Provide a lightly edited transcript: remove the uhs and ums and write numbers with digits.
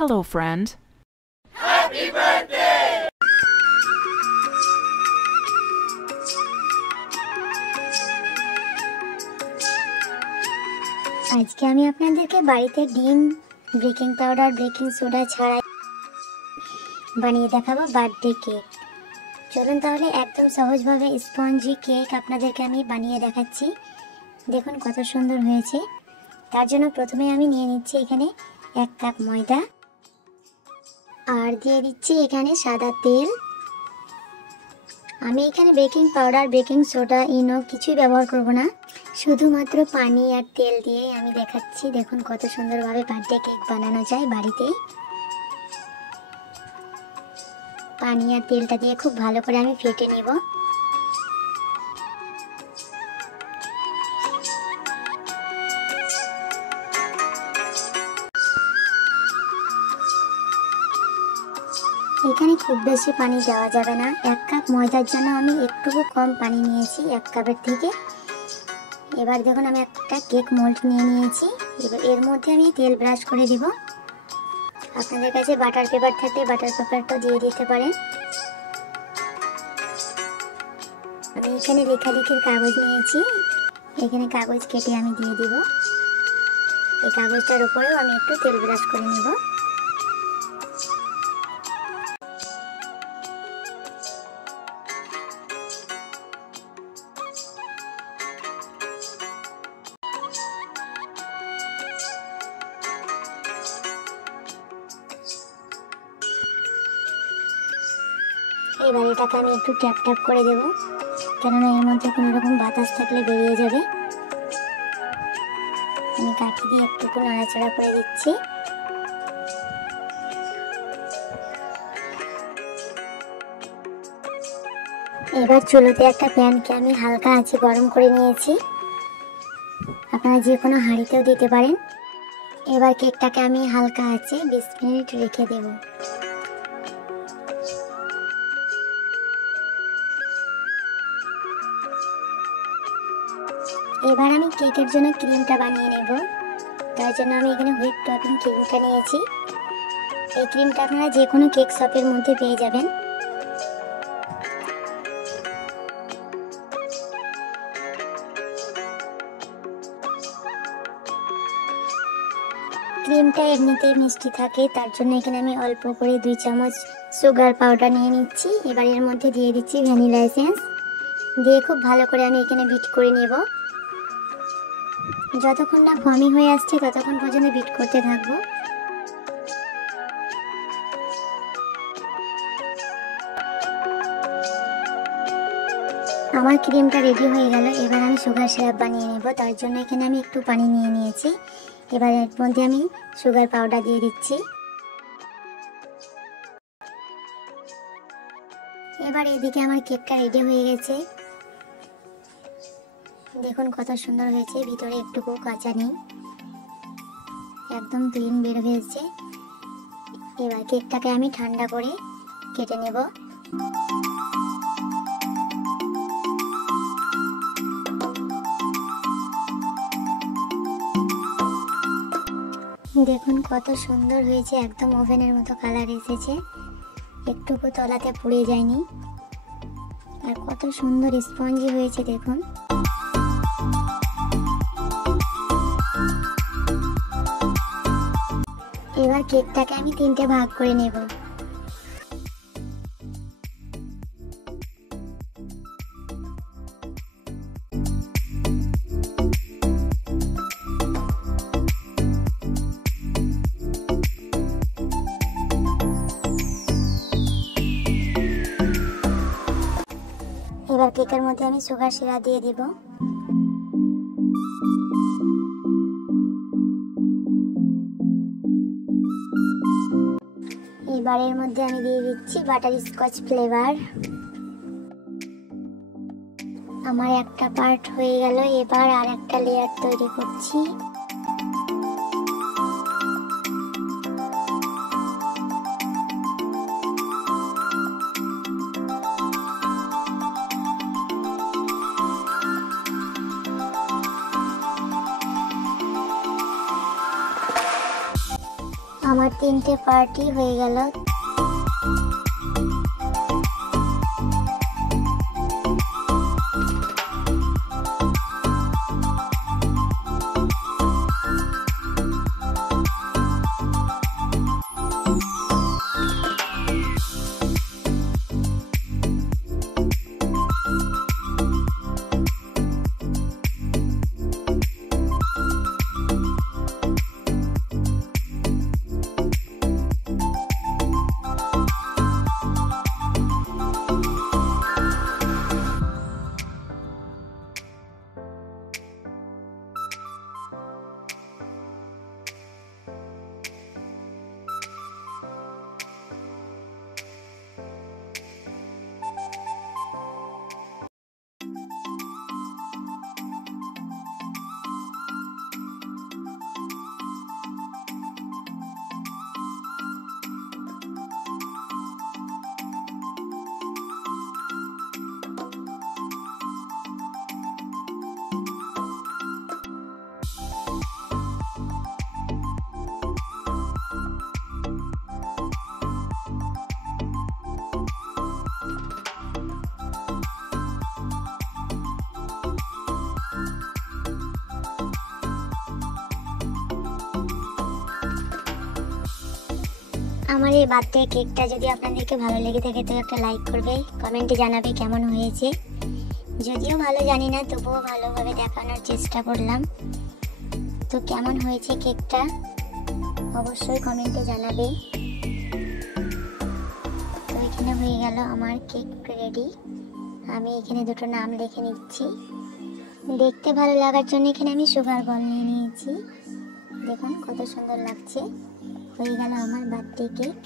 Hello, friend. Happy birthday! আজকে আমি আপনাদেরকে বাড়িতে ডিম, বেকিং পাউডার, বেকিং সোডা ছাড়াই বানিয়ে দেখাবো বার্থডে কেক। চলুন তাহলে একদম সহজভাবে স্পঞ্জি কেক আপনাদেরকে আমি বানিয়ে দেখাচ্ছি। দেখুন কত সুন্দর হয়েছে। তার জন্য প্রথমে আমি নিয়ে নিচ্ছি এখানে 1 কাপ ময়দা, আর দিয়ে দিচ্ছি এখানে সাদা তেল। আমি এখানে বেকিং পাউডার, বেকিং সোডা, ইনো কিছুই ব্যবহার করব না, শুধুমাত্র পানি আর তেল দিয়ে আমি দেখাচ্ছি। দেখুন কত সুন্দরভাবে বার্থডে কেক বানানো যায় বাড়িতেই। পানি আর তেলটা দিয়ে খুব ভালো করে আমি ফেটে নেব। এখানে খুব বেশি পানি দেওয়া যাবে না। 1 কাপ ময়দার জন্য আমি একটু কম পানি নিয়েছি 1 কাপের থেকে। এবার দেখুন আমি একটা কেক মোল্ড নিয়ে নিয়েছি। এবার এর মধ্যে আমি তেল ব্রাশ করে দিব। আপনাদের কাছে বাটার পেপার থাকলে বাটার পেপারটা দিয়ে দিতে পারেন। আমি এখানে লেখালেখির কাগজ নিয়েছি, এখানে কাগজ কেটে আমি দিয়ে দিব। এই কাগজটার উপরেও আমি একটু তেল ব্রাশ করে নেব। এবার এটাকে আমি একটু ট্যাপ ট্যাপ করে দেব, কেননা এর মধ্যে কোনো রকম বাতাস থাকলে বেরিয়ে যাবে। আমি কাঠি দিয়ে একটু নাড়াচাড়া করে দিচ্ছি। এবার চুলোতে একটা প্যানকে আমি হালকা আঁচে গরম করে নিয়েছি। আপনারা যে কোনো হাঁড়িতেও দিতে পারেন। এবার কেকটাকে আমি হালকা আঁচে 20 মিনিট রেখে দেব। এবার আমি কেকের জন্য ক্রিমটা বানিয়ে নেব। তার জন্য আমি এখানে হুইপ টপিং ক্রিমটা নিয়েছি। এই ক্রিমটা আপনারা যে কোনো কেক শপের মধ্যে পেয়ে যাবেন। ক্রিমটা এমনিতেই মিষ্টি থাকে, তার জন্য এখানে আমি অল্প করে 2 চামচ সুগার পাউডার নিয়ে নিচ্ছি। এবার এর মধ্যে দিয়ে দিচ্ছি ভ্যানিলা এসেন্স, দিয়ে খুব ভালো করে আমি এখানে বিট করে নেব। যতক্ষণ না ফর্মি হয়ে আসছে ততক্ষণ পর্যন্ত বিট করতে থাকবো। আমার ক্রিমটা রেডি হয়ে গেল। এবার আমি সুগার সিরাপ বানিয়ে নেব। তার জন্য এখানে আমি একটু পানি নিয়ে নিয়েছি। এবার এর মধ্যে আমি সুগার পাউডার দিয়ে দিচ্ছি। এবার এদিকে আমার কেকটা রেডি হয়ে গেছে। দেখুন কত সুন্দর হয়েছে, ভিতরে একটুকু কাঁচা নেই, একদম ক্লিন বের হয়েছে। এবার কেকটাকে আমি ঠান্ডা করে কেটে নেব। দেখুন কত সুন্দর হয়েছে, একদম ওভেনের মতো কালার এসেছে, একটুকু তলাতে পুড়ে যায়নি, আর কত সুন্দর স্পঞ্জি হয়েছে দেখুন। এবার কেকটাকে আমি 3টে ভাগ করে নেব। এবার কেকের মধ্যে আমি সুগার সিরাপ দিয়ে দিব। এবার এর মধ্যে আমি দিয়ে দিচ্ছি বাটার স্কচ ফ্লেভার। আমার একটা পার্ট হয়ে গেল। এবার আর একটা লেয়ার তৈরি করছি। আমার 3টে পার্টি হয়ে গেল। আমার এই বার্থডে কেকটা যদি আপনাদেরকে ভালো লেগে থাকে তো একটা লাইক করবে, কমেন্টে জানাবে কেমন হয়েছে। যদিও ভালো জানি না, তবুও ভালোভাবে দেখানোর চেষ্টা করলাম। তো কেমন হয়েছে কেকটা অবশ্যই কমেন্টে জানাবে। তো এখানে হয়ে গেল আমার কেক রেডি। আমি এখানে দুটো নাম লিখে নিচ্ছি। দেখতে ভালো লাগার জন্য এখানে আমি সুগার বল নিয়ে নিয়েছি। দেখুন কত সুন্দর লাগছে। হয়ে গেল আমার বার্থডে কেক।